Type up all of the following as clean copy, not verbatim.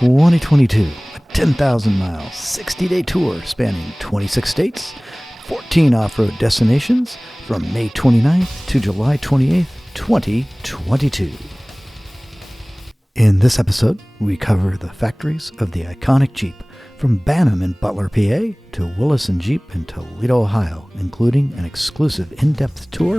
2022, a 10,000-mile, 60-day tour spanning 26 states, 14 off-road destinations from May 29th to July 28th, 2022. In this episode, we cover the factories of the iconic Jeep, from Bantam in Butler, PA, to Willison Jeep in Toledo, Ohio, including an exclusive in-depth tour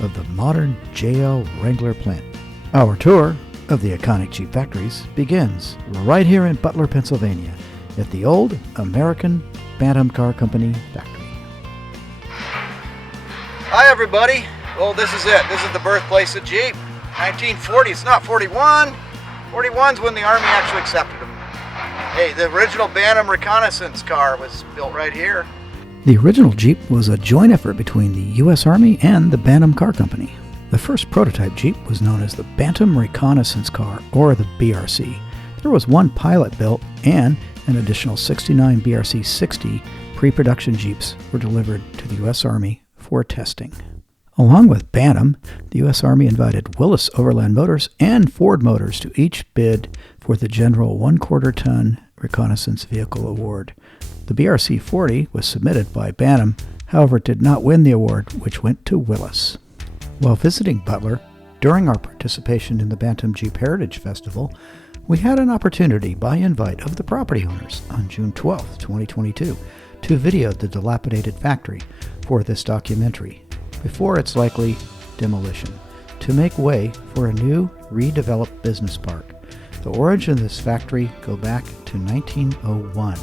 of the modern JL Wrangler plant. Our tour of the iconic Jeep factories begins right here in Butler, Pennsylvania, at the old American Bantam Car Company factory. Hi everybody. Well, this is it. This is the birthplace of Jeep. 1940. It's not 41. 41's when the Army actually accepted them. Hey, the original Bantam reconnaissance car was built right here. The original Jeep was a joint effort between the U.S. Army and the Bantam Car Company. The first prototype Jeep was known as the Bantam Reconnaissance Car, or the BRC. There was one pilot built, and an additional 69 BRC-60 pre-production Jeeps were delivered to the U.S. Army for testing. Along with Bantam, the U.S. Army invited Willis Overland Motors and Ford Motors to each bid for the General 1/4 Ton Reconnaissance Vehicle Award. The BRC-40 was submitted by Bantam, however it did not win the award, which went to Willis. While visiting Butler, during our participation in the Bantam Jeep Heritage Festival, we had an opportunity by invite of the property owners on June 12, 2022, to video the dilapidated factory for this documentary before its likely demolition, to make way for a new, redeveloped business park. The origin of this factory go back to 1901.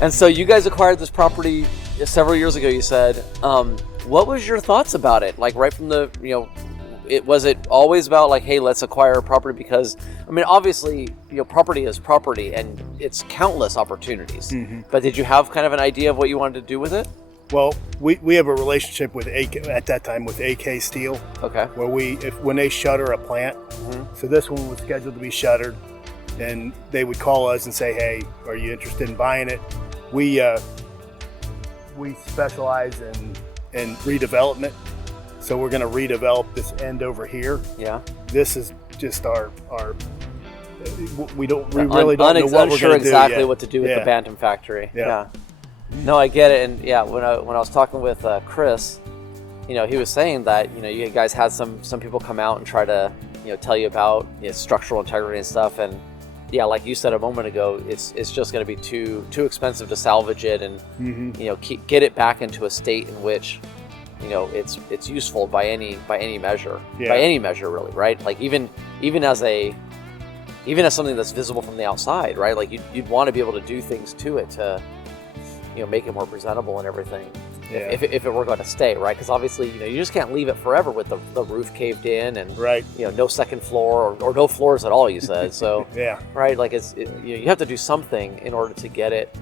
And so you guys acquired this property several years ago, you said. What was your thoughts about it? Like right from the, was it always about like, hey, let's acquire a property? Because, I mean, obviously, property is property and it's countless opportunities. Mm-hmm. But did you have kind of an idea of what you wanted to do with it? Well, we have a relationship with AK, at that time with AK Steel. Okay. Where when they shutter a plant, mm-hmm. So this one was scheduled to be shuttered, and they would call us and say, hey, are you interested in buying it? We specialize in redevelopment, so we're going to redevelop this end over here. Yeah. This is just our we really don't know what we're going to do unsure exactly what to do with the Bantam factory. Yeah. No, I get it. And yeah, when I was talking with Chris, he was saying that you guys had some people come out and try to tell you about structural integrity and stuff, and yeah, like you said a moment ago, it's just going to be too expensive to salvage it and mm-hmm. Get it back into a state in which it's useful by any measure, by any measure really, right? Like even as something that's visible from the outside, right? Like you'd want to be able to do things to it to make it more presentable and everything. Yeah. If it were going to stay, right? Because obviously, you just can't leave it forever with the roof caved in and no second floor or no floors at all. You said so. Yeah. Right. Like you have to do something in order to get it,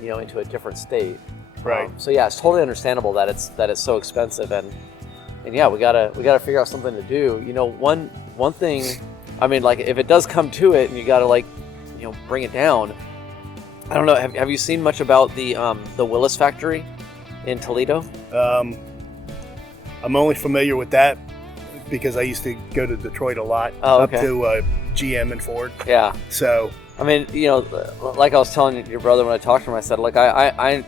into a different state. Right. So yeah, it's totally understandable that it's so expensive and yeah, we gotta figure out something to do. One thing. I mean, like if it does come to it and you gotta bring it down. I don't know. Have you seen much about the Willis factory in Toledo? I'm only familiar with that because I used to go to Detroit a lot, up to GM and Ford. Yeah. So I mean, like I was telling your brother when I talked to him, I said, like I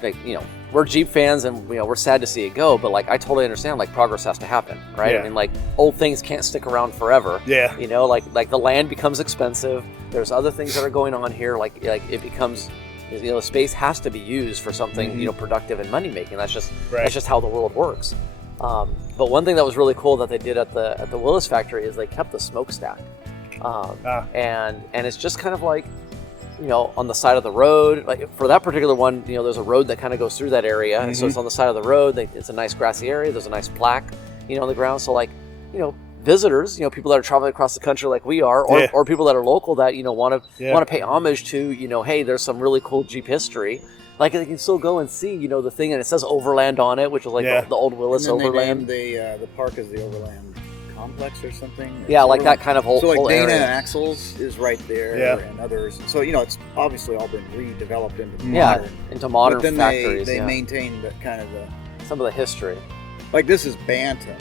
we're Jeep fans and we're sad to see it go, but like I totally understand like progress has to happen, right? Yeah. I mean, like old things can't stick around forever. Yeah. Like the land becomes expensive. There's other things that are going on here. Like it becomes. The space has to be used for something, mm-hmm. Productive and money making. That's just how the world works. But one thing that was really cool that they did at the Willis factory is they kept the smokestack, and it's just kind of like, on the side of the road. Like for that particular one, there's a road that kind of goes through that area, mm-hmm. and so it's on the side of the road. It's a nice grassy area. There's a nice plaque, on the ground. So like, visitors, people that are traveling across the country like we are, or people that are local that want to pay homage to, hey, there's some really cool Jeep history. Like they can still go and see, the thing, and it says Overland on it, which is like the old Willis Overland. They named the park as the Overland Complex or something. Yeah, like that kind of whole. So like whole Dana area. Axles is right there, and others. So it's obviously all been redeveloped into modern factories. But then they maintain the kind of some of the history. Like this is Bantam.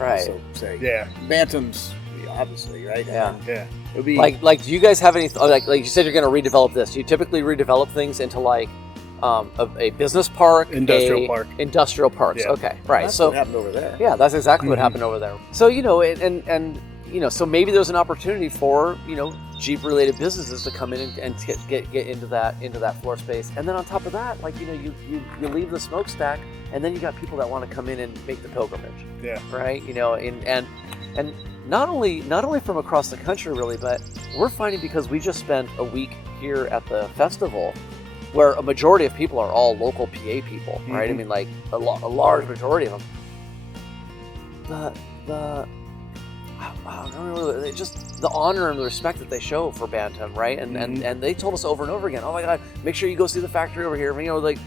Also say. Yeah. Bantam's obviously, right? Yeah. Yeah. It'd be like, do you guys have any, like you said, you're going to redevelop this. Do you typically redevelop things into like a business park, industrial parks? Yeah. Okay, right. That's So what happened over there. yeah, that's exactly what happened over there. So and so maybe there's an opportunity for Jeep related businesses to come in and get into that floor space. And then on top of that, like you leave the smokestack, and then you got people that want to come in and make the pilgrimage. Yeah. Right. And not only from across the country really, but we're finding, because we just spent a week here at the festival, where a majority of people are all local PA people, right? I mean, like a large majority of them. I don't know, just the honor and the respect that they show for Bantam, right? And they told us over and over again, oh my God, make sure you go see the factory over here. Like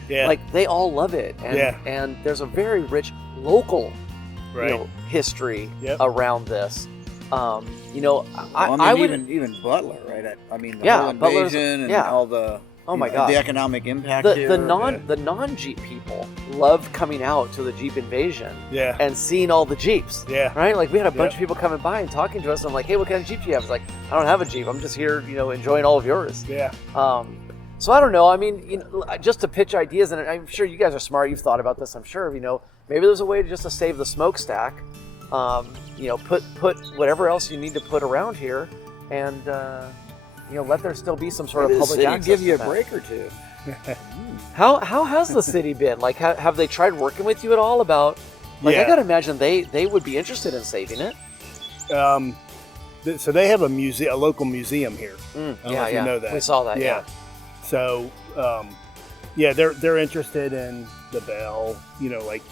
they all love it, and there's a very rich local, history around this. I would even Butler, right? I mean, the whole Butler's, invasion and all the. Oh my God! The economic impact. The non-Jeep people love coming out to the Jeep Invasion and seeing all the Jeeps. Yeah. Right? Like we had a bunch of people coming by and talking to us. And I'm like, hey, what kind of Jeep do you have? It's like, I don't have a Jeep. I'm just here, enjoying all of yours. Yeah. So I don't know. I mean, just to pitch ideas, and I'm sure you guys are smart. You've thought about this. I'm sure. Maybe there's a way to save the smokestack. Put whatever else you need to put around here, and. Let there still be some sort of public access. Give you a break or two. How has the city been? Like, have they tried working with you at all about? Like, I gotta imagine they would be interested in saving it. So they have a local museum here. I don't know if you know that. We saw that. Yeah. So, they're interested in the bell. Like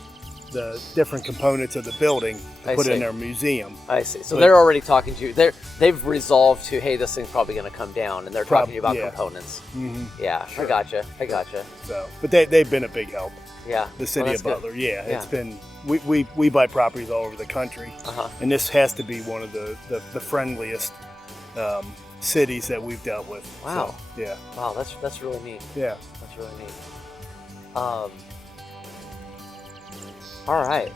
the different components of the building to put in their museum. I see. So they're already talking to you. They've resolved to, hey, this thing's probably going to come down, and they're talking to you about components. Mm-hmm. Yeah, sure. I gotcha. So, but they've been a big help. Yeah. The city of Butler. Yeah, it's been. We buy properties all over the country, and this has to be one of the friendliest cities that we've dealt with. Wow. So, yeah. Wow, that's really neat. Yeah. That's really neat. All right.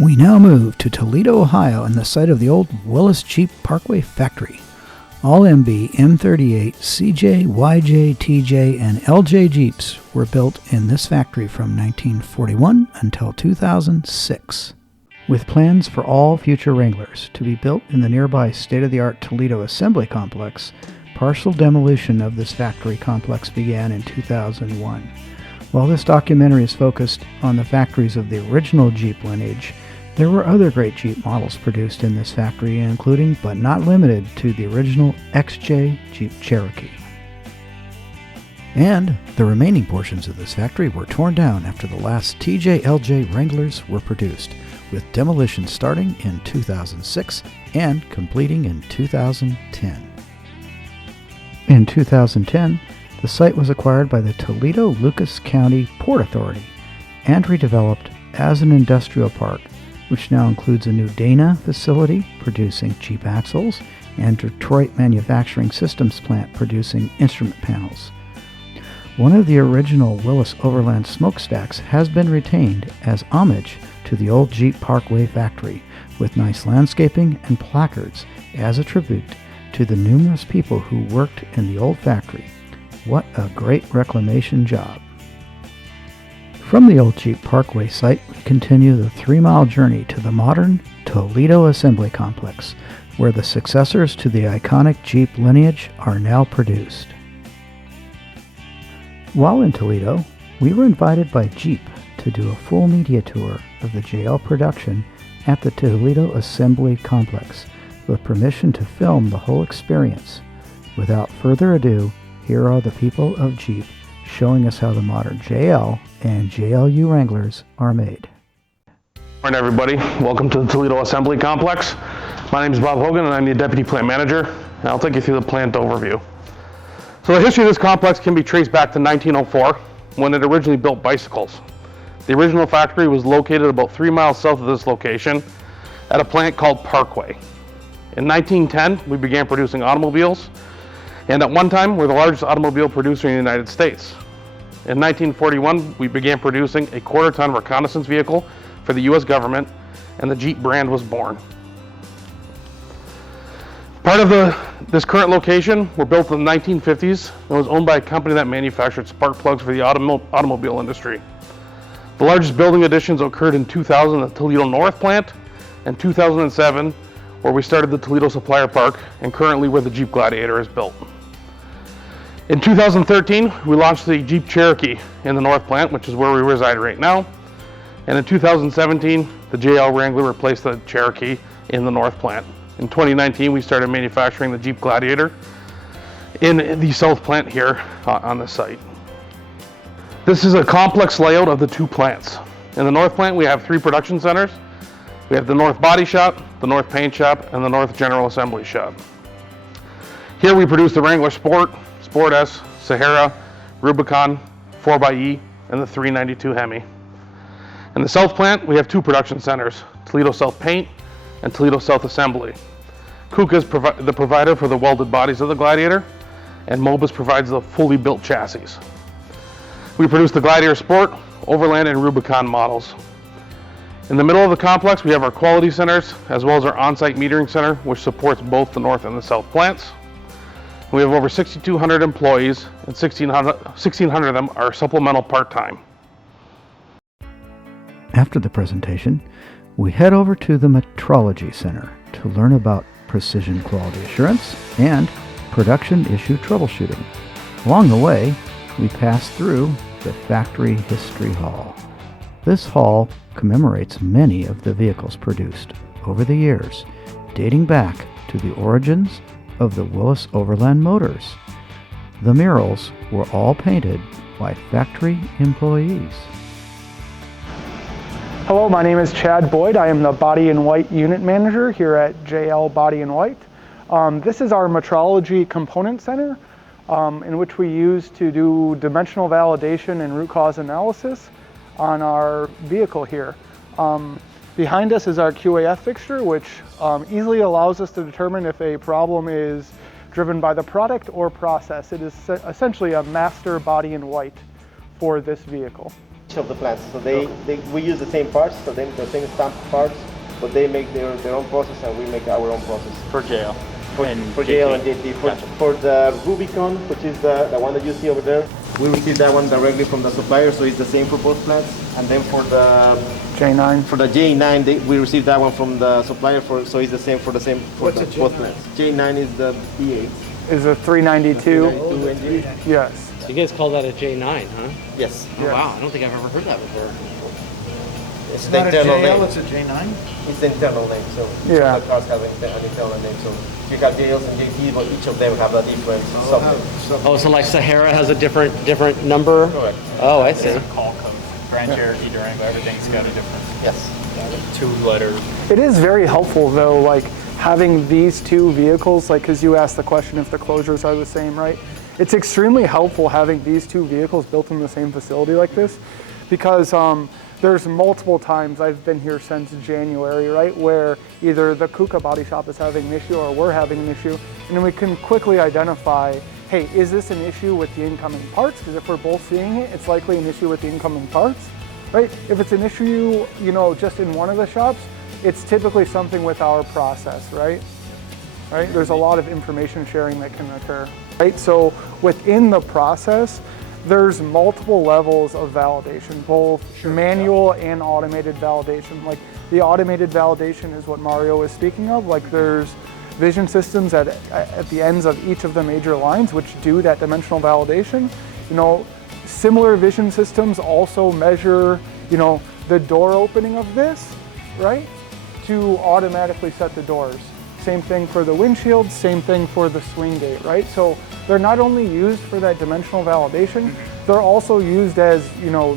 We now move to Toledo, Ohio, and the site of the old Willis Jeep Parkway factory. All MB, M38, CJ, YJ, TJ, and LJ Jeeps were built in this factory from 1941 until 2006. With plans for all future Wranglers to be built in the nearby state-of-the-art Toledo Assembly Complex, partial demolition of this factory complex began in 2001. While this documentary is focused on the factories of the original Jeep lineage, there were other great Jeep models produced in this factory, including but not limited to the original XJ Jeep Cherokee. And the remaining portions of this factory were torn down after the last TJ/LJ Wranglers were produced, with demolition starting in 2006 and completing in 2010. In 2010, the site was acquired by the Toledo-Lucas County Port Authority and redeveloped as an industrial park, which now includes a new Dana facility producing Jeep axles and Detroit Manufacturing Systems plant producing instrument panels. One of the original Willis Overland smokestacks has been retained as homage to the old Jeep Parkway factory, with nice landscaping and placards as a tribute to the numerous people who worked in the old factory. What a great reclamation job. From the old Jeep Parkway site, we continue the 3-mile journey to the modern Toledo Assembly Complex, where the successors to the iconic Jeep lineage are now produced. While in Toledo, we were invited by Jeep to do a full media tour of the JL production at the Toledo Assembly Complex, with permission to film the whole experience. Without further ado, here are the people of Jeep showing us how the modern JL and JLU Wranglers are made. Morning everybody, welcome to the Toledo Assembly Complex. My name is Bob Hogan and I'm the Deputy Plant Manager, and I'll take you through the plant overview. So the history of this complex can be traced back to 1904, when it originally built bicycles. The original factory was located about 3 miles south of this location at a plant called Parkway. In 1910, we began producing automobiles, and at one time, we're the largest automobile producer in the United States. In 1941, we began producing a quarter-ton reconnaissance vehicle for the US government, and the Jeep brand was born. Part of this current location were built in the 1950s and was owned by a company that manufactured spark plugs for the automobile industry. The largest building additions occurred in 2000 at the Toledo North plant and 2007 where we started the Toledo Supplier Park and currently where the Jeep Gladiator is built. In 2013, we launched the Jeep Cherokee in the North plant, which is where we reside right now. And in 2017, the JL Wrangler replaced the Cherokee in the North plant. In 2019, we started manufacturing the Jeep Gladiator in the South plant here on the site. This is a complex layout of the two plants. In the North plant, we have 3 production centers. We have the North Body Shop, the North Paint Shop, and the North General Assembly Shop. Here we produce the Wrangler Sport, Sport S, Sahara, Rubicon, 4xe, and the 392 Hemi. In the South plant, we have 2 production centers, Toledo South Paint and Toledo South Assembly. KUKA is the provider for the welded bodies of the Gladiator, and Mobis provides the fully built chassis. We produce the Gladiator Sport, Overland, and Rubicon models. In the middle of the complex, we have our quality centers, as well as our on-site metering center, which supports both the North and the South plants. We have over 6,200 employees, and 1,600 of them are supplemental part-time. After the presentation, we head over to the Metrology Center to learn about precision quality assurance and production issue troubleshooting. Along the way, we pass through the Factory History Hall. This hall commemorates many of the vehicles produced over the years, dating back to the origins of the Willis Overland motors. The murals were all painted by factory employees. Hello, my name is Chad Boyd. I am the Body in White Unit Manager here at JL Body in White. This is our Metrology Component Center, in which we use to do dimensional validation and root cause analysis on our vehicle here. Behind us is our QAF fixture, which easily allows us to determine if a problem is driven by the product or process. It is essentially a master body in white for this vehicle. Of the plants, so we use the same parts, so the same stamped parts, but they make their own process and we make our own process. For JL. For JL and JT. For the Rubicon, which is the one that you see over there, we receive that one directly from the supplier, so it's the same for both plants. And then for the J9, for the J9, we receive that one from the supplier, so it's the same for both plants. J9 is the B8. Is a 392 engine. Yes. You guys call that a J9, huh? Yes. Oh, wow, I don't think I've ever heard that before. It's the internal name. It's a J9? It's the internal name, so yeah. the cars have an internal name. So you have JLs and JTs, but each of them have a different something. Oh, so like Sahara has a different number? Correct. Oh, I see. It's a call code. Grand Cherokee, Durango, everything's got a different. Yes. 2 letters. It is very helpful though, like having these 2 vehicles, like because you asked the question if the closures are the same, right? It's extremely helpful having these 2 vehicles built in the same facility like this, because there's multiple times I've been here since January, right, where either the KUKA body shop is having an issue or we're having an issue, and then we can quickly identify, hey, is this an issue with the incoming parts? Because if we're both seeing it, it's likely an issue with the incoming parts, right? If it's an issue, just in one of the shops, it's typically something with our process, right? Right? There's a lot of information sharing that can occur. Right? So within the process, there's multiple levels of validation, both manual and automated validation. Like the automated validation is what Mario was speaking of. Like there's vision systems at the ends of each of the major lines which do that dimensional validation. Similar vision systems also measure, the door opening of this, right? To automatically set the doors. Same thing for the windshield, same thing for the swing gate, right? So they're not only used for that dimensional validation, they're also used as,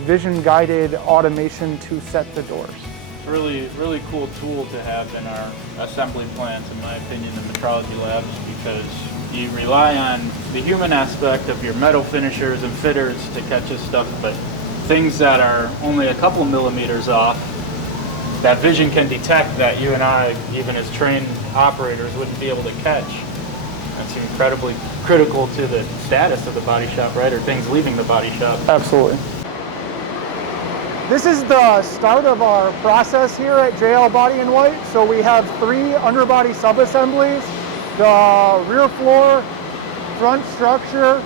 vision guided automation to set the doors. It's a really cool tool to have in our assembly plants, in my opinion, in metrology labs, because you rely on the human aspect of your metal finishers and fitters to catch this stuff, but things that are only a couple millimeters off, that vision can detect that you and I, even as trained operators, wouldn't be able to catch. That's incredibly critical to the status of the body shop, right? Or things leaving the body shop. Absolutely. This is the start of our process here at JL Body in White. So we have 3 underbody sub-assemblies, the rear floor, front structure,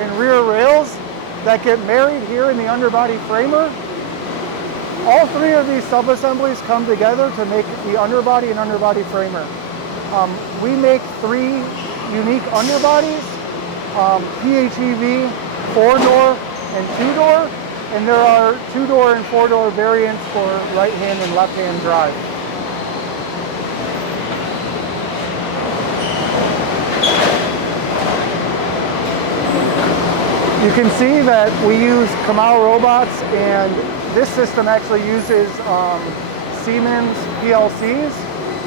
and rear rails that get married here in the underbody framer. All 3 of these sub-assemblies come together to make the underbody and underbody framer. We make 3 unique underbodies, PHEV, 4-door, and 2-door. And there are 2-door and 4-door variants for right-hand and left-hand drive. You can see that we use Comau robots, and this system actually uses Siemens PLCs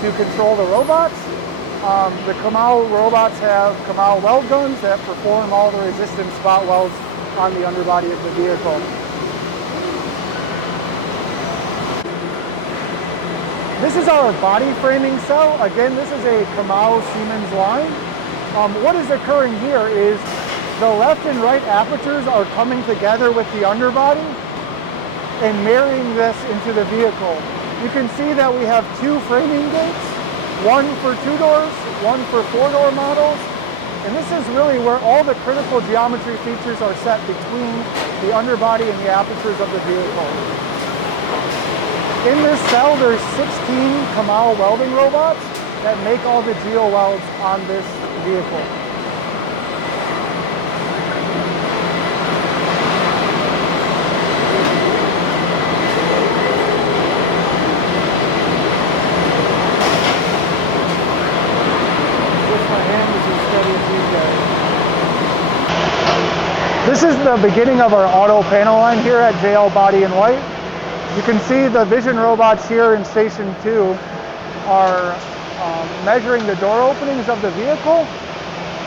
to control the robots. The Comau robots have Comau weld guns that perform all the resistance spot welds on the underbody of the vehicle. This is our body framing cell. Again, this is a Comau Siemens line. What is occurring here is the left and right apertures are coming together with the underbody and marrying this into the vehicle. You can see that we have 2 framing gates, one for 2 doors, one for 4-door models. And this is really where all the critical geometry features are set between the underbody and the apertures of the vehicle. In this cell, there's 16 Comau welding robots that make all the geo welds on this vehicle. This is the beginning of our auto panel line here at JL Body in White. You can see the vision robots here in Station 2 are measuring the door openings of the vehicle.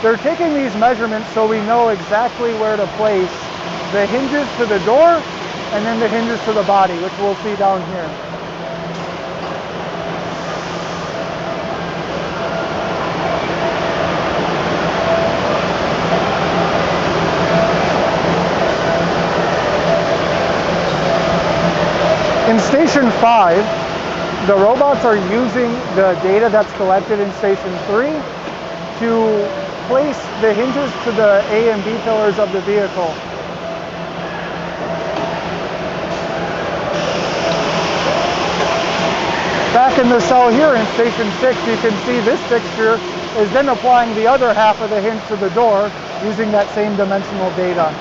They're taking these measurements so we know exactly where to place the hinges to the door and then the hinges to the body, which we'll see down here. In Station 5, the robots are using the data that's collected in Station 3 to place the hinges to the A and B pillars of the vehicle. Back in the cell here in Station 6, you can see this fixture is then applying the other half of the hinge to the door using that same dimensional data.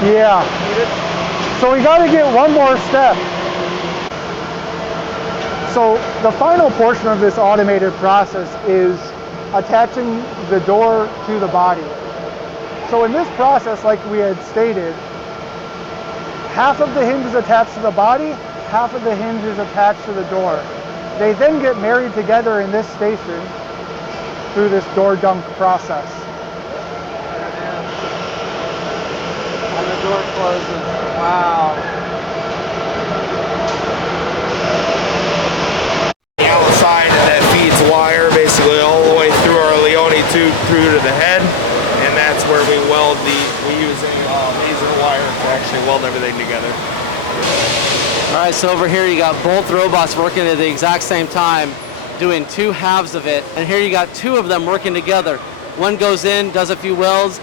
Yeah. So we got to get one more step. So the final portion of this automated process is attaching the door to the body. So in this process, like we had stated, half of the hinge is attached to the body, half of the hinge is attached to the door. They then get married together in this station through this door dunk process. Door closes. Wow. The outside that feeds wire basically all the way through our Leone tube through to the head, and that's where we use a laser wire to actually weld everything together. All right, so over here you got both robots working at the exact same time, doing 2 halves of it, and here you got 2 of them working together. One goes in, does a few welds,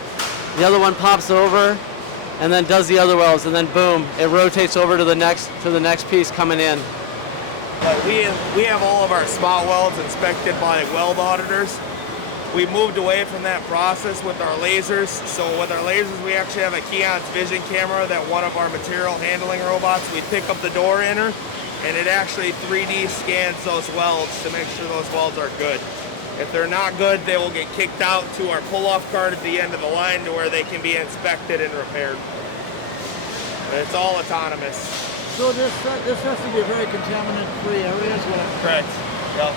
the other one pops over, and then does the other welds, and then boom, it rotates over to the next piece coming in. We have all of our spot welds inspected by weld auditors. We moved away from that process with our lasers. So with our lasers, we actually have a Keon's vision camera that one of our material handling robots, we pick up the door inner, and it actually 3D scans those welds to make sure those welds are good. If they're not good, they will get kicked out to our pull-off cart at the end of the line to where they can be inspected and repaired. But it's all autonomous. So this has to be a very contaminant-free area as well? Correct. Yeah.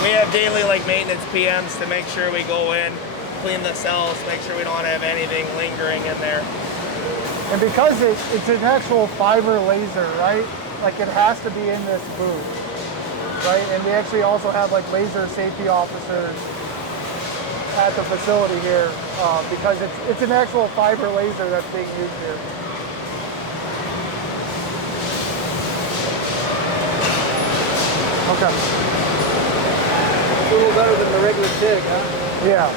We have daily maintenance PMs to make sure we go in, clean the cells, make sure we don't have anything lingering in there. And because it's an actual fiber laser, right? It has to be in this booth, right? And we actually also have laser safety officers at the facility here because it's an actual fiber laser that's being used here. Okay. It's a little better than the regular TIG, huh? Yeah.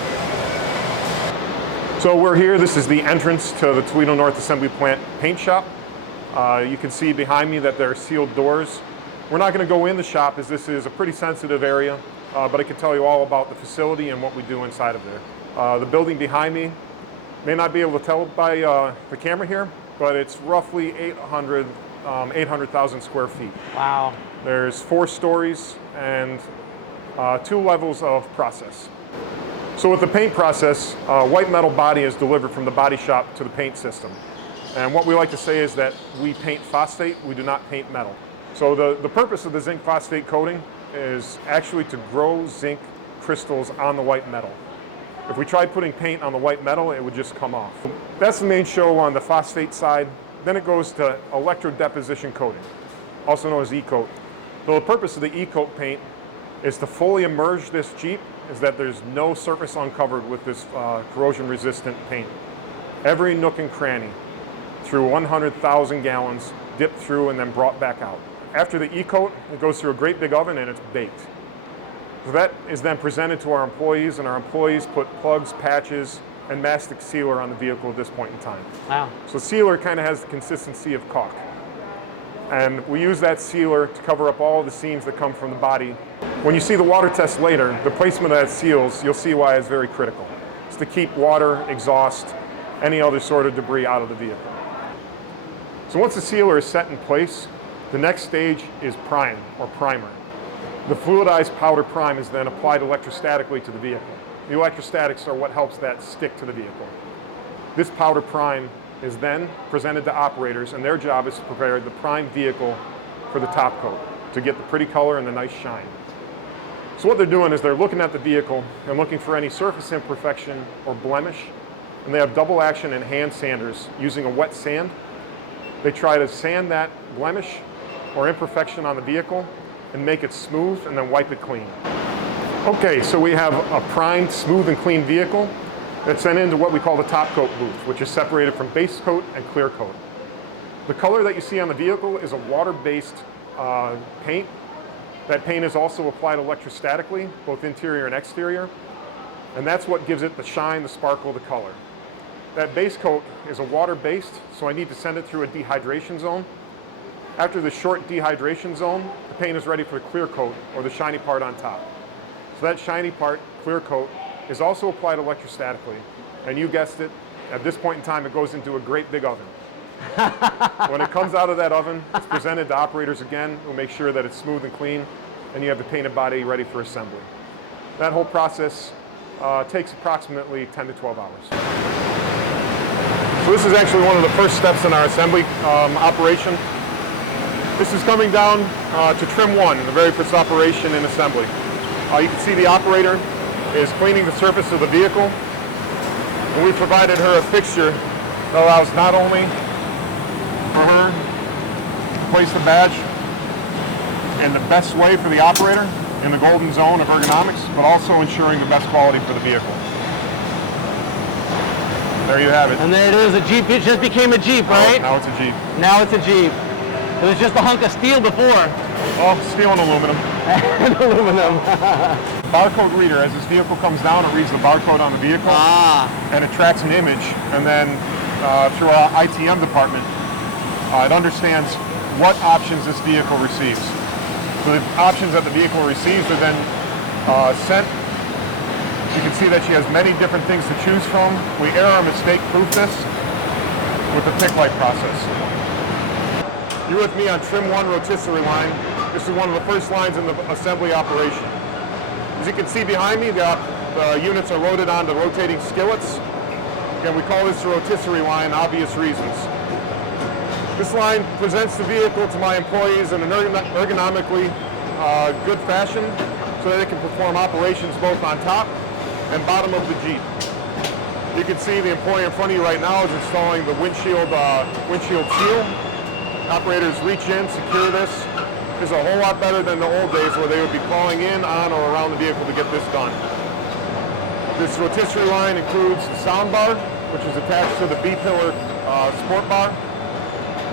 So we're here. This is the entrance to the Toledo North Assembly Plant paint shop. You can see behind me that there are sealed doors. We're not going to go in the shop as this is a pretty sensitive area, but I can tell you all about the facility and what we do inside of there. The building behind me may not be able to tell by the camera here, but it's roughly 800,000 square feet. Wow. There's 4 stories and 2 levels of process. So with the paint process, white metal body is delivered from the body shop to the paint system. And what we like to say is that we paint phosphate, we do not paint metal. So the purpose of the zinc phosphate coating is actually to grow zinc crystals on the white metal. If we tried putting paint on the white metal, it would just come off. That's the main show on the phosphate side. Then it goes to electrodeposition coating, also known as E-coat. So the purpose of the E-coat paint is to fully immerse this Jeep, is that there's no surface uncovered with this corrosion-resistant paint. Every nook and cranny through 100,000 gallons, dipped through and then brought back out. After the E-coat, it goes through a great big oven and it's baked. So that is then presented to our employees, and our employees put plugs, patches, and mastic sealer on the vehicle at this point in time. Wow. So sealer kind of has the consistency of caulk. And we use that sealer to cover up all the seams that come from the body. When you see the water test later, the placement of that seals, you'll see why it's very critical. It's to keep water, exhaust, any other sort of debris out of the vehicle. So once the sealer is set in place, the next stage is prime or primer. The fluidized powder prime is then applied electrostatically to the vehicle. The electrostatics are what helps that stick to the vehicle. This powder prime is then presented to operators, and their job is to prepare the prime vehicle for the top coat to get the pretty color and the nice shine. So what they're doing is they're looking at the vehicle and looking for any surface imperfection or blemish, and they have double action and hand sanders using a wet sand. They try to sand that blemish or imperfection on the vehicle and make it smooth and then wipe it clean. Okay, so we have a primed, smooth and clean vehicle that's sent into what we call the top coat booth, which is separated from base coat and clear coat. The color that you see on the vehicle is a water-based paint. That paint is also applied electrostatically, both interior and exterior, and that's what gives it the shine, the sparkle, the color. That base coat is a water-based, so I need to send it through a dehydration zone. After the short dehydration zone, the paint is ready for the clear coat, or the shiny part on top. So that shiny part, clear coat, is also applied electrostatically. And you guessed it, at this point in time, it goes into a great big oven. When it comes out of that oven, it's presented to operators again, who make sure that it's smooth and clean, and you have the painted body ready for assembly. That whole process takes approximately 10 to 12 hours. So this is actually one of the first steps in our assembly operation. This is coming down to trim 1, the very first operation in assembly. You can see the operator is cleaning the surface of the vehicle, and we provided her a fixture that allows not only for her to place the badge in the best way for the operator in the golden zone of ergonomics, but also ensuring the best quality for the vehicle. There you have it. And there it is, a Jeep. It just became a Jeep, right? Now it's a Jeep. Now it's a Jeep. It was just a hunk of steel before. Oh, steel and aluminum. And aluminum. Barcode reader, as this vehicle comes down, it reads the barcode on the vehicle, and it tracks an image, and then through our ITM department, it understands what options this vehicle receives. So the options that the vehicle receives are then sent. You can see that she has many different things to choose from. We error or mistake proof this with the pick light process. You're with me on trim 1 rotisserie line. This is one of the first lines in the assembly operation. As you can see behind me, the units are loaded onto rotating skillets. You Again, we call this the rotisserie line, obvious reasons. This line presents the vehicle to my employees in an ergonomically good fashion so that they can perform operations both on top and bottom of the Jeep. You can see the employee in front of you right now is installing the windshield seal. Operators reach in, secure this. This is a whole lot better than the old days where they would be crawling in, on, or around the vehicle to get this done. This rotisserie line includes the sound bar, which is attached to the B-pillar sport bar,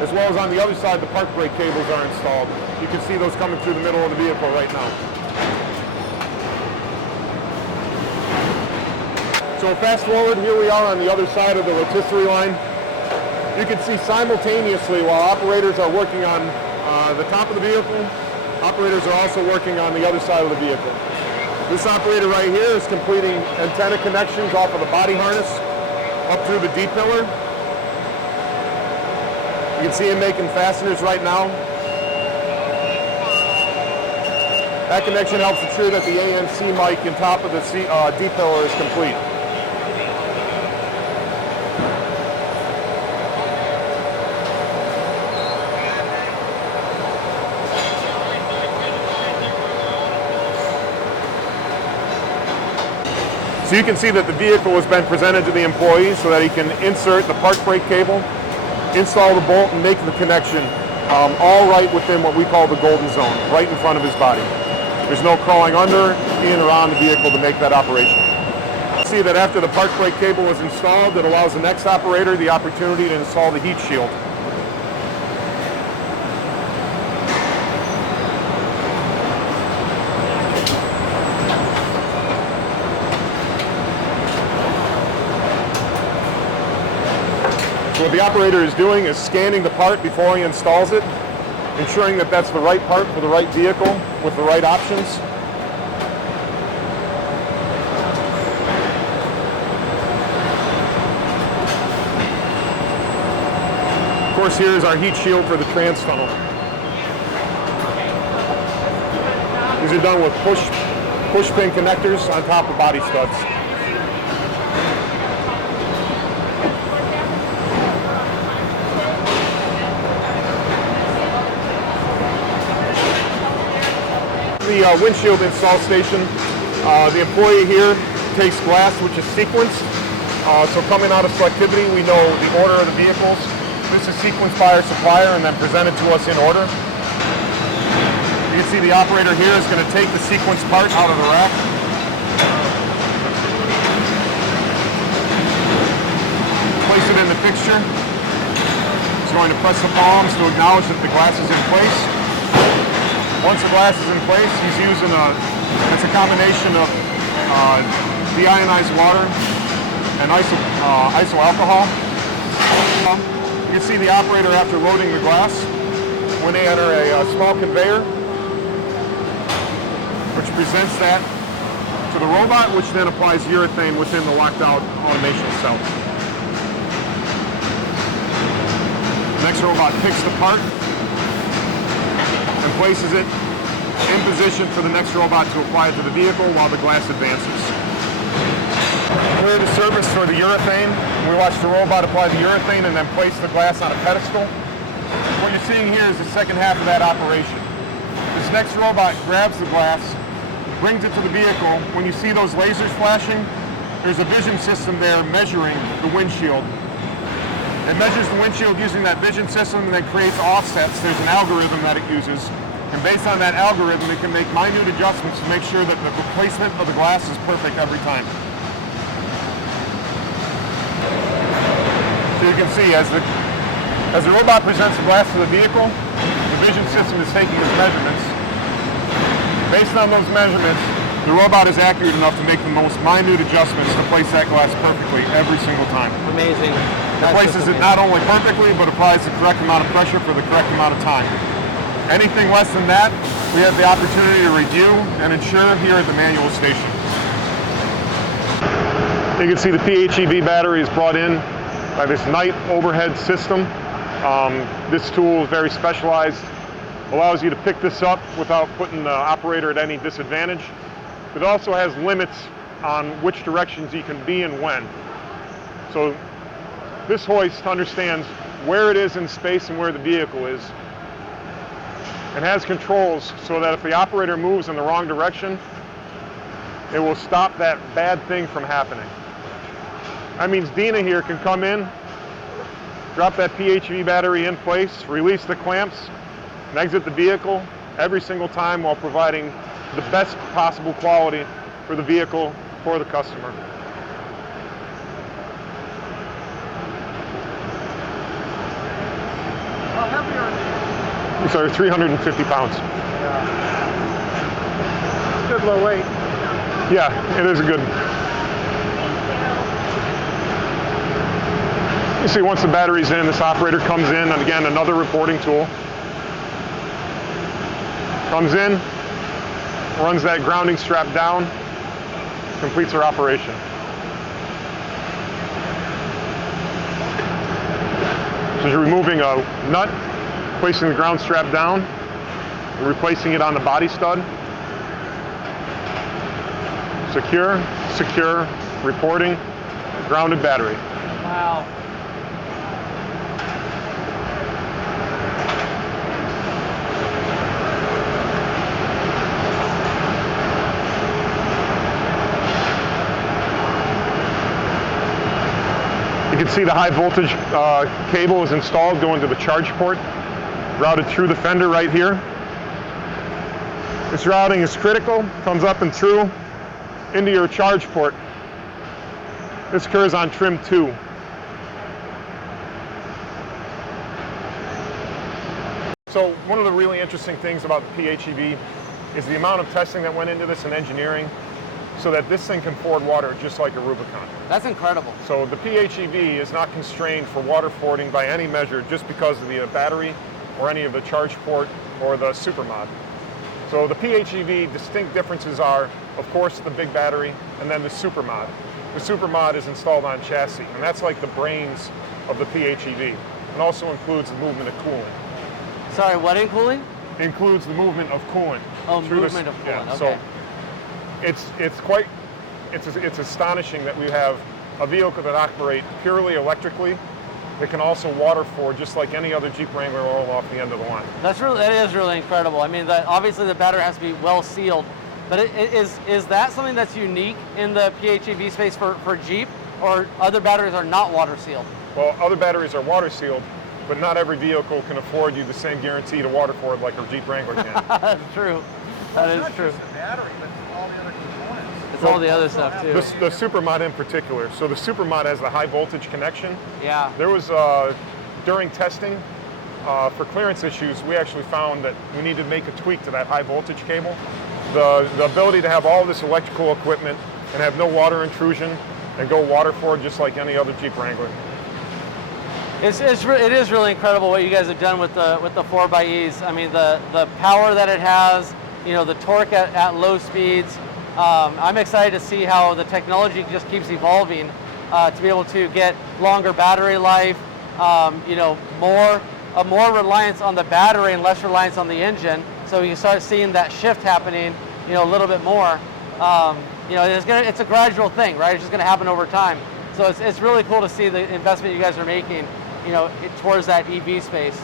as well as on the other side the park brake cables are installed. You can see those coming through the middle of the vehicle right now. So fast forward, here we are on the other side of the rotisserie line. You can see simultaneously while operators are working on the top of the vehicle, operators are also working on the other side of the vehicle. This operator right here is completing antenna connections off of the body harness up through the D-pillar. You can see him making fasteners right now. That connection helps ensure that the ANC mic on top of the D-pillar is complete. So you can see that the vehicle has been presented to the employee so that he can insert the park brake cable, install the bolt, and make the connection all right within what we call the golden zone, right in front of his body. There's no crawling under, in, or on the vehicle to make that operation. See that after the park brake cable is installed, it allows the next operator the opportunity to install the heat shield. What the operator is doing is scanning the part before he installs it, ensuring that that's the right part for the right vehicle with the right options. Of course, here is our heat shield for the trans tunnel. These are done with push pin connectors on top of body studs. The windshield install station, the employee here takes glass which is sequenced. So coming out of selectivity, we know the order of the vehicles. This is sequenced by our supplier and then presented to us in order. You can see the operator here is going to take the sequenced part out of the rack. Place it in the fixture. He's going to press the palms to acknowledge that the glass is in place. Once the glass is in place, he's using it's a combination of deionized water and isoalcohol. You can see the operator after loading the glass when they enter a small conveyor, which presents that to the robot, which then applies urethane within the locked out automation cell. The next robot picks the part and places it in position for the next robot to apply it to the vehicle while the glass advances. Clear the surface for the urethane. We watch the robot apply the urethane and then place the glass on a pedestal. What you're seeing here is the second half of that operation. This next robot grabs the glass, brings it to the vehicle. When you see those lasers flashing, there's a vision system there measuring the windshield. It measures the windshield using that vision system and then creates offsets. There's an algorithm that it uses. And based on that algorithm, it can make minute adjustments to make sure that the placement of the glass is perfect every time. So you can see as the robot presents the glass to the vehicle, the vision system is taking its measurements. Based on those measurements, the robot is accurate enough to make the most minute adjustments to place that glass perfectly every single time. Amazing. It places it not only perfectly, but applies the correct amount of pressure for the correct amount of time. Anything less than that, we have the opportunity to review and ensure here at the manual station. You can see the PHEV battery is brought in by this Knight overhead system. This tool is very specialized, allows you to pick this up without putting the operator at any disadvantage. It also has limits on which directions you can be and when. So this hoist understands where it is in space and where the vehicle is, and has controls so that if the operator moves in the wrong direction, it will stop that bad thing from happening. That means Dina here can come in, drop that PHEV battery in place, release the clamps, and exit the vehicle every single time while providing the best possible quality for the vehicle for the customer. How heavy are these? These are 350 pounds. Yeah. Good low weight. Yeah, it is a good. You see, once the battery's in, this operator comes in, and again, another reporting tool. Comes in, runs that grounding strap down, completes her operation. So you're removing a nut, placing the ground strap down, and replacing it on the body stud. Secure, secure, reporting, grounded battery. Wow. You can see the high voltage cable is installed going to the charge port, routed through the fender right here. This routing is critical, comes up and through into your charge port. This occurs on trim 2. So one of the really interesting things about the PHEV is the amount of testing that went into this and engineering so that this thing can ford water just like a Rubicon. That's incredible. So the PHEV is not constrained for water fording by any measure just because of the battery or any of the charge port or the Supermod. So the PHEV distinct differences are, of course, the big battery and then the Supermod. The Supermod is installed on chassis, and that's like the brains of the PHEV. It also includes the movement of coolant. Sorry, what in cooling? Includes the movement of coolant. Oh, movement of coolant, yeah, okay. So it's astonishing that we have a vehicle that operates purely electrically that can also water ford just like any other Jeep Wrangler oil off the end of the line. That is really incredible. I mean, obviously the battery has to be well sealed, but is that something that's unique in the PHEV space for Jeep, or other batteries are not water sealed? Well, other batteries are water sealed, but not every vehicle can afford you the same guarantee to water ford like a Jeep Wrangler can. That's true. That is true. It's not just the battery, but all the other components. It's all the other stuff too. The Supermod in particular. So the Supermod has the high voltage connection. Yeah. There was, during testing, for clearance issues, we actually found that we need to make a tweak to that high voltage cable. The ability to have all this electrical equipment and have no water intrusion and go water ford just like any other Jeep Wrangler. It is really incredible what you guys have done with the 4xEs. I mean, the power that it has, the torque at low speeds. I'm excited to see how the technology just keeps evolving to be able to get longer battery life, more reliance on the battery and less reliance on the engine. So you start seeing that shift happening, a little bit more. It's a gradual thing, right? It's just going to happen over time. So it's really cool to see the investment you guys are making, towards that EV space.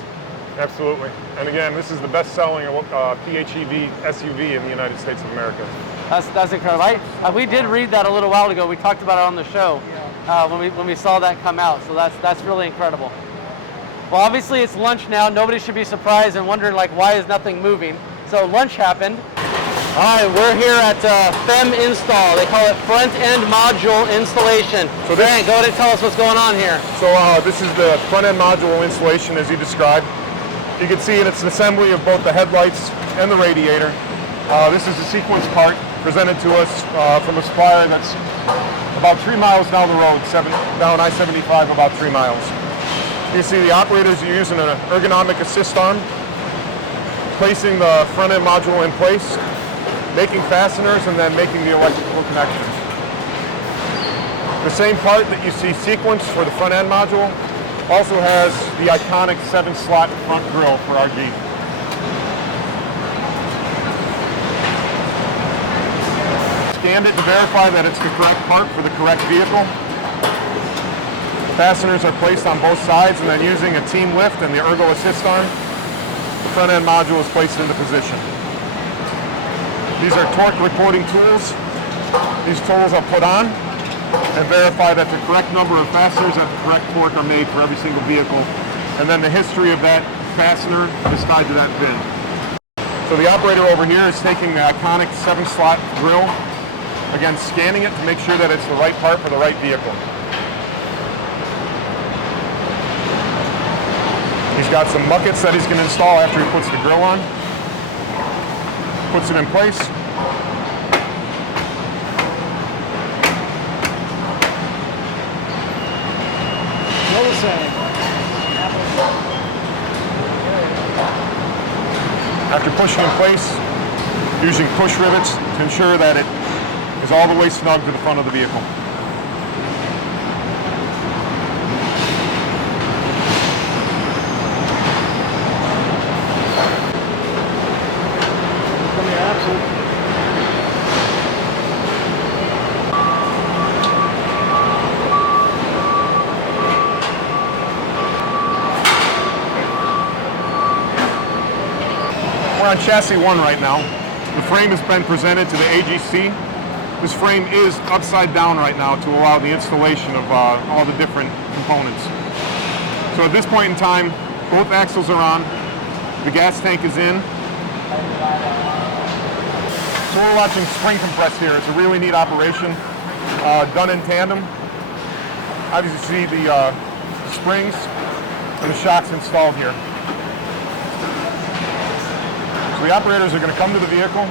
Absolutely. And again, this is the best-selling PHEV SUV in the United States of America. That's incredible. We did read that a little while ago. We talked about it on the show when we saw that come out. So that's really incredible. Well, obviously it's lunch now. Nobody should be surprised and wondering why is nothing moving. So lunch happened. All right, we're here at FEM Install. They call it Front End Module Installation. So Grant, go ahead and tell us what's going on here. So this is the front end module installation as you described. You can see it's an assembly of both the headlights and the radiator. This is a sequence part presented to us from a supplier that's about 3 miles down the road, down I-75 about 3 miles. You see the operators are using an ergonomic assist arm, placing the front end module in place, making fasteners, and then making the electrical connections. The same part that you see sequenced for the front end module also has the iconic 7-slot front grille for our Jeep. Scanned it to verify that it's the correct part for the correct vehicle. Fasteners are placed on both sides, and then using a team lift and the ergo assist arm, the front end module is placed into position. These are torque recording tools. These tools are put on and verify that the correct number of fasteners at the correct torque are made for every single vehicle. And then the history of that fastener is tied to that pin. So the operator over here is taking the iconic 7-slot drill, again scanning it to make sure that it's the right part for the right vehicle. He's got some buckets that he's going to install after he puts the grill on. Puts it in place. Still the same. After pushing in place, using push rivets to ensure that it is all the way snug to the front of the vehicle. We're on chassis 1 right now. The frame has been presented to the AGC. This frame is upside down right now to allow the installation of all the different components. So at this point in time, both axles are on, the gas tank is in. So we're watching spring compress here. It's a really neat operation, done in tandem. Obviously you see the springs and the shocks installed here. So the operators are going to come to the vehicle.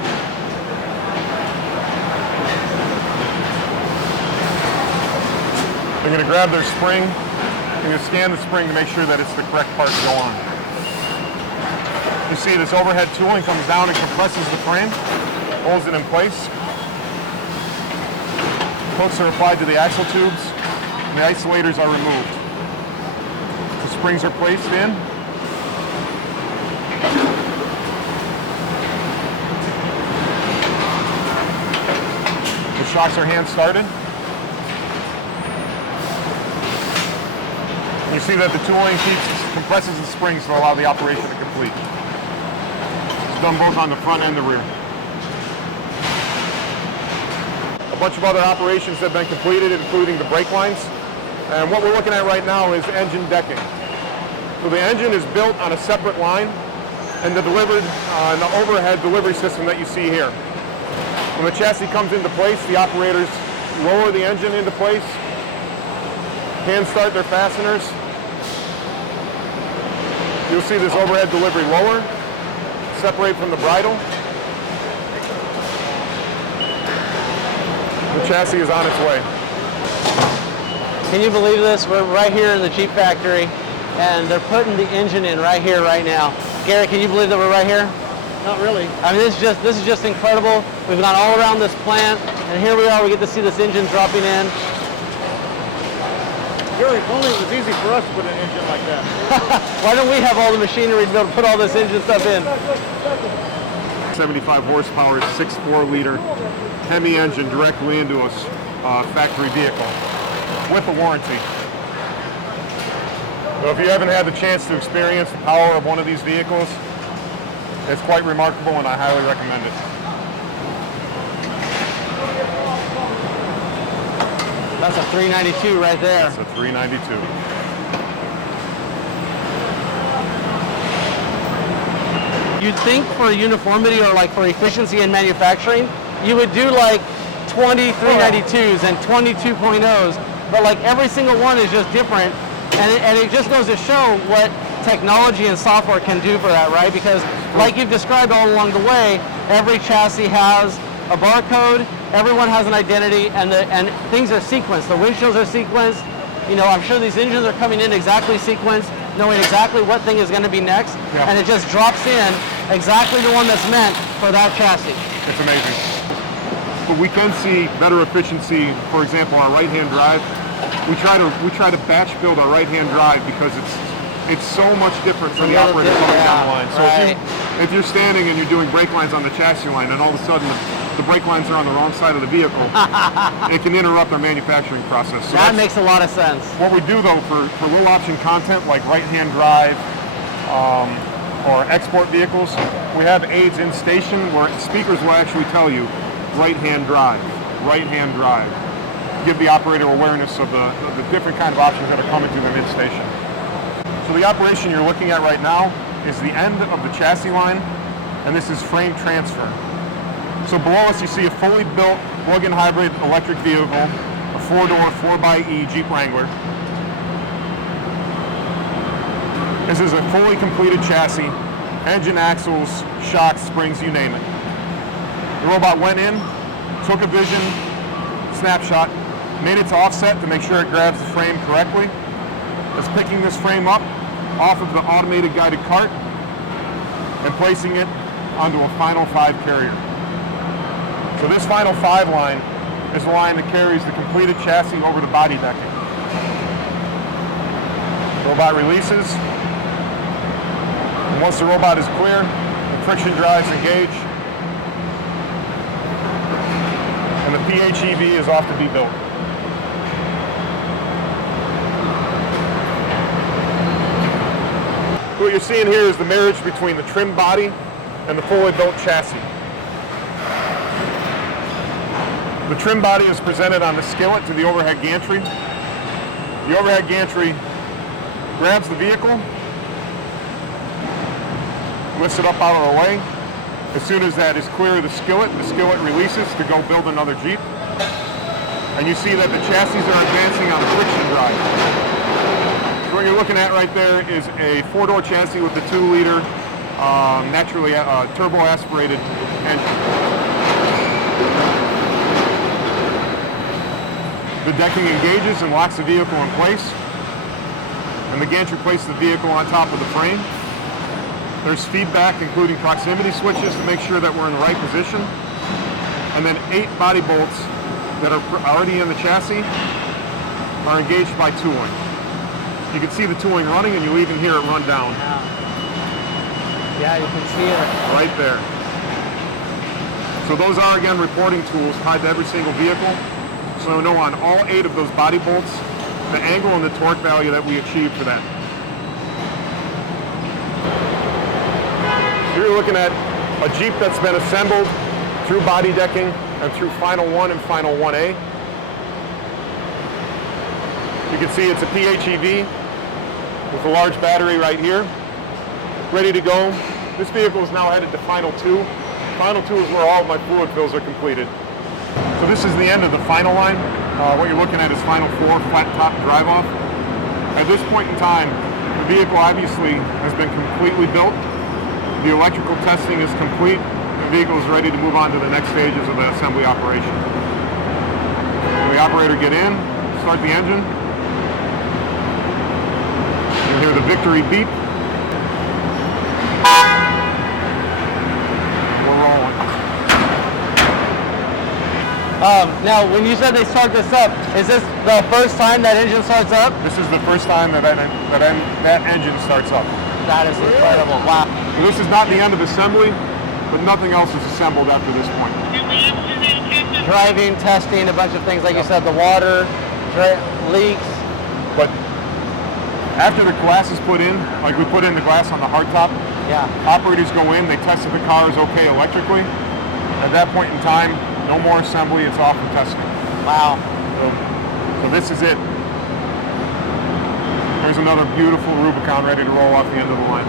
They're going to grab their spring. They're going to scan the spring to make sure that it's the correct part to go on. You see this overhead tooling comes down and compresses the frame, holds it in place. Hooks are applied to the axle tubes, and the isolators are removed. The springs are placed in. Shocks are hand started. You see that the tooling compresses the springs to allow the operation to complete. It's done both on the front and the rear. A bunch of other operations have been completed, including the brake lines. And what we're looking at right now is engine decking. So the engine is built on a separate line and delivered on the overhead delivery system that you see here. When the chassis comes into place, the operators lower the engine into place, hand start their fasteners. You'll see this overhead delivery lower, separate from the bridle. The chassis is on its way. Can you believe this? We're right here in the Jeep factory, and they're putting the engine in right here, right now. Gary, can you believe that we're right here? Not really. I mean, this is just incredible. We've gone all around this plant, and here we are. We get to see this engine dropping in. Gary, if only it was easy for us to put an engine like that. Why don't we have all the machinery to be able to put all this engine stuff in? 75 horsepower, 6.4 liter Hemi engine directly into a factory vehicle with a warranty. So if you haven't had the chance to experience the power of one of these vehicles, it's quite remarkable, and I highly recommend it. That's a 392 right there. That's a 392. You'd think for uniformity or like for efficiency in manufacturing, you would do like 20 392s and 20 2.0s, but like every single one is just different, and it just goes to show what technology and software can do for that, right? Because like you've described all along the way, every chassis has a barcode, everyone has an identity, and things are sequenced. The windshields are sequenced. You know, I'm sure these engines are coming in exactly sequenced, knowing exactly what thing is going to be next, and it just drops in exactly the one that's meant for that chassis. It's amazing. But we can see better efficiency. For example, our right-hand drive, we try to batch build our right-hand drive because it's so much different from the operator coming down the line. So if you're standing and you're doing brake lines on the chassis line, and all of a sudden the the brake lines are on the wrong side of the vehicle, it can interrupt our manufacturing process. So that makes a lot of sense. What we do though for low option content like right-hand drive or export vehicles, we have aids in station where speakers will actually tell you right-hand drive, right-hand drive. Give the operator awareness of the different kind of options that are coming to them in station. So the operation you're looking at right now is the end of the chassis line, and this is frame transfer. So below us you see a fully built plug-in hybrid electric vehicle, a 4-door 4xe Jeep Wrangler. This is a fully completed chassis, engine, axles, shocks, springs, you name it. The robot went in, took a vision snapshot, made its offset to make sure it grabs the frame correctly. It's picking this frame up off of the automated guided cart and placing it onto a Final 5 carrier. So this Final 5 line is the line that carries the completed chassis over the body decking. Robot releases. And once the robot is clear, the friction drives engage. And the PHEV is off to be built. What you're seeing here is the marriage between the trim body and the fully built chassis. The trim body is presented on the skillet to the overhead gantry. The overhead gantry grabs the vehicle, lifts it up out of the way. As soon as that is clear of the skillet releases to go build another Jeep. And you see that the chassis are advancing on a friction drive. So what you're looking at right there is a 4-door chassis with a 2-liter naturally turbo aspirated engine. The decking engages and locks the vehicle in place, and the gantry places the vehicle on top of the frame. There's feedback, including proximity switches to make sure that we're in the right position, and then 8 body bolts that are already in the chassis are engaged by tooling. You can see the tooling running, and you even hear it run down. Yeah, you can see it. Right there. So those are, again, reporting tools tied to every single vehicle. So we know on all 8 of those body bolts, the angle and the torque value that we achieved for that. So you're looking at a Jeep that's been assembled through body decking and through Final 1 and Final 1A. You can see it's a PHEV with a large battery right here, ready to go. This vehicle is now headed to Final 2. Final 2 is where all of my fluid fills are completed. So this is the end of the final line. What you're looking at is Final 4 flat top drive off. At this point in time, the vehicle obviously has been completely built. The electrical testing is complete. The vehicle is ready to move on to the next stages of the assembly operation. The operator get in, start the engine. You'll hear the victory beep. We're rolling. Now, when you said they start this up, is this the first time that engine starts up? This is the first time that engine starts up. That is incredible. Wow. So this is not the end of assembly, but nothing else is assembled after this point. Driving, testing, a bunch of things, like you said, the water, leaks. But after the glass is put in, like we put in the glass on the hardtop, operators go in, they test if the car is okay electrically. At that point in time, no more assembly, it's off and testing. Wow. So this is it. There's another beautiful Rubicon ready to roll off the end of the line.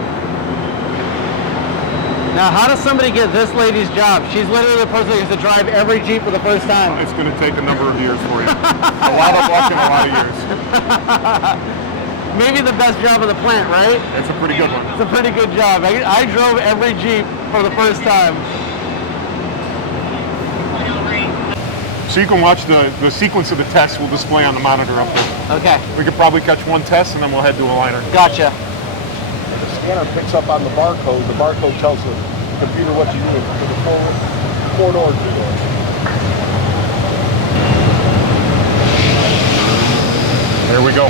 Now, how does somebody get this lady's job? She's literally the person who gets to drive every Jeep for the first time. It's going to take a number of years for you. A lot of luck and a lot of years. Maybe the best job of the plant, right? It's a pretty good one. It's a pretty good job. I drove every Jeep for the first time. So you can watch the sequence of the tests we'll display on the monitor up there. Okay. We could probably catch one test and then we'll head to a liner. Gotcha. The scanner picks up on the barcode. The barcode tells the computer what you need for the 4-door, 2-door. There we go.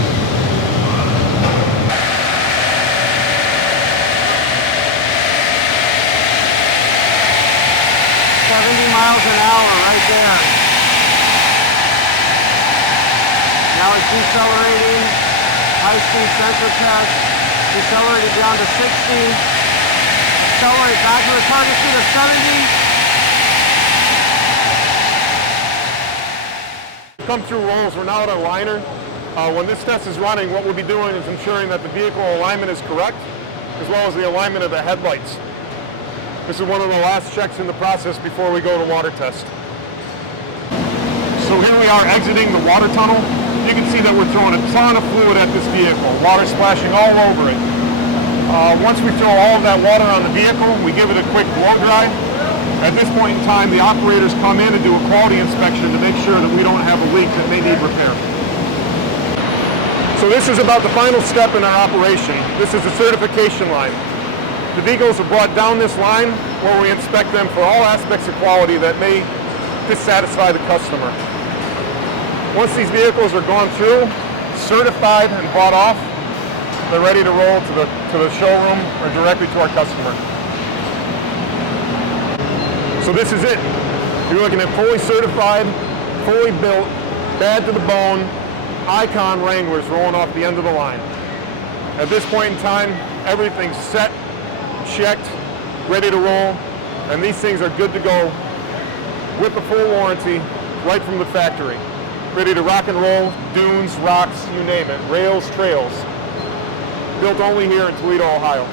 miles an hour right there. Now it's decelerating. High-speed sensor test. Decelerated down to 60. Accelerate back to the target speed of 70. Come through rolls, we're now at our liner. When this test is running, what we'll be doing is ensuring that the vehicle alignment is correct, as well as the alignment of the headlights. This is one of the last checks in the process before we go to water test. So here we are exiting the water tunnel. You can see that we're throwing a ton of fluid at this vehicle, water splashing all over it. Once we throw all of that water on the vehicle, we give it a quick blow dry. At this point in time, the operators come in and do a quality inspection to make sure that we don't have a leak that may need repair. So this is about the final step in our operation. This is the certification line. The vehicles are brought down this line where we inspect them for all aspects of quality that may dissatisfy the customer. Once these vehicles are gone through, certified and brought off, they're ready to roll to the showroom or directly to our customer. So this is it. You're looking at fully certified, fully built, bad to the bone, Icon Wranglers rolling off the end of the line. At this point in time, everything's set, checked, ready to roll, and these things are good to go with the full warranty right from the factory. Ready to rock and roll, dunes, rocks, you name it, rails, trails. Built only here in Toledo, Ohio.